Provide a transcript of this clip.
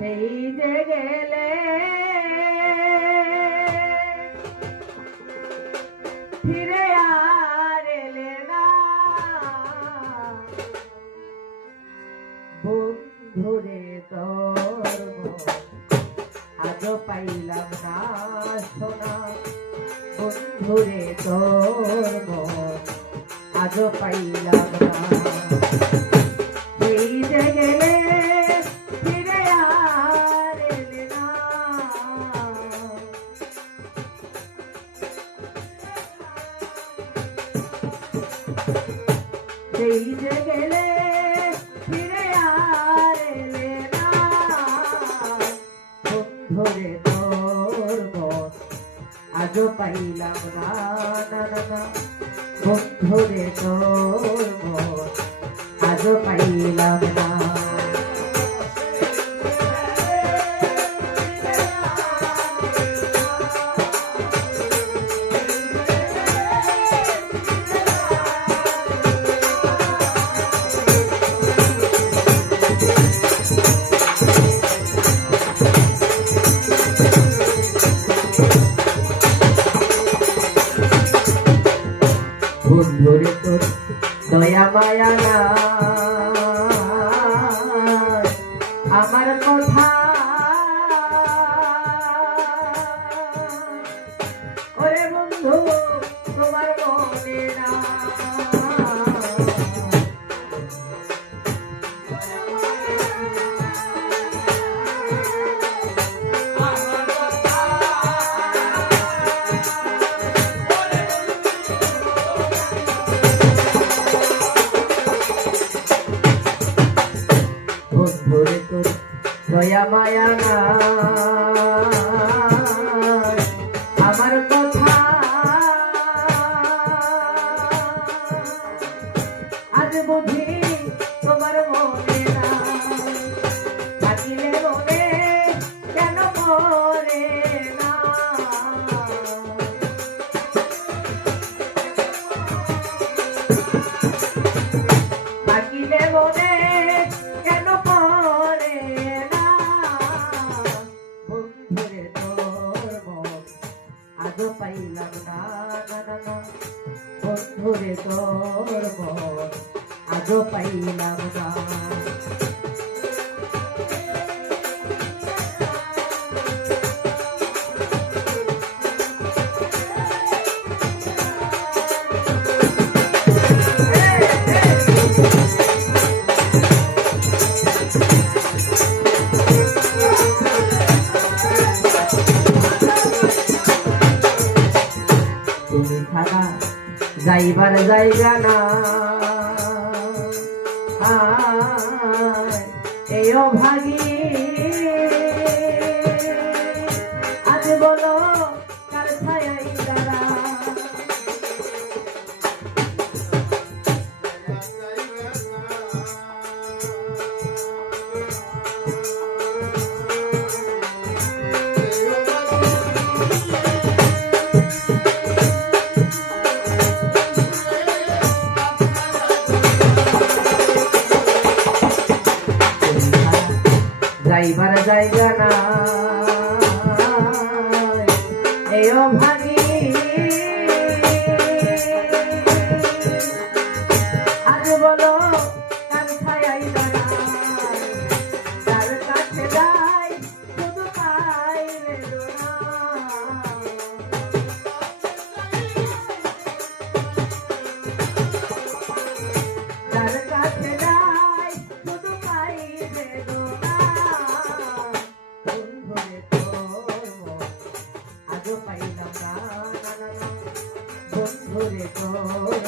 সেই যে গেলে ফিরে আর এলে না বন্ধুরে তোর আজও পাইলাম না সোনা বন্ধুরে তোর আজও পাইলাম না সেই যে গেলে ফিরে আর এলে না সেই যে গেলে ফিরে আর এলে না বন্ধুরে তোর আজও পাইলাম না না না না বন্ধুরে তোর আজও পাইলাম না বন্ধুরে তোর দয়া মায়া না আমার কথা ওরে বন্ধু তোমার মনে না বন্ধুরে তোর দয়া মায়া না আমার কথা আজ বুঝি তোমার মনে না থাকিলে মনে কেন মরে না থাকিলে মনে কেন পড়ে না বন্ধুরে তোর আজও পাইলাম না না না না বন্ধুরে তোর আজও পাইলাম না তুমি থাকা যাইবার জায়গা না এই ভাগী আজ বলো কার ছায়াই তারা যাইবার জায়গা না এই ভাগী আজ বলো কার ছায়াই দাঁড়া তার কাছে যাই শুধু পাই বেদনা তার কাছে যাই শুধু পাই বেদনা আজও পাইলাম না বন্ধুরে তোর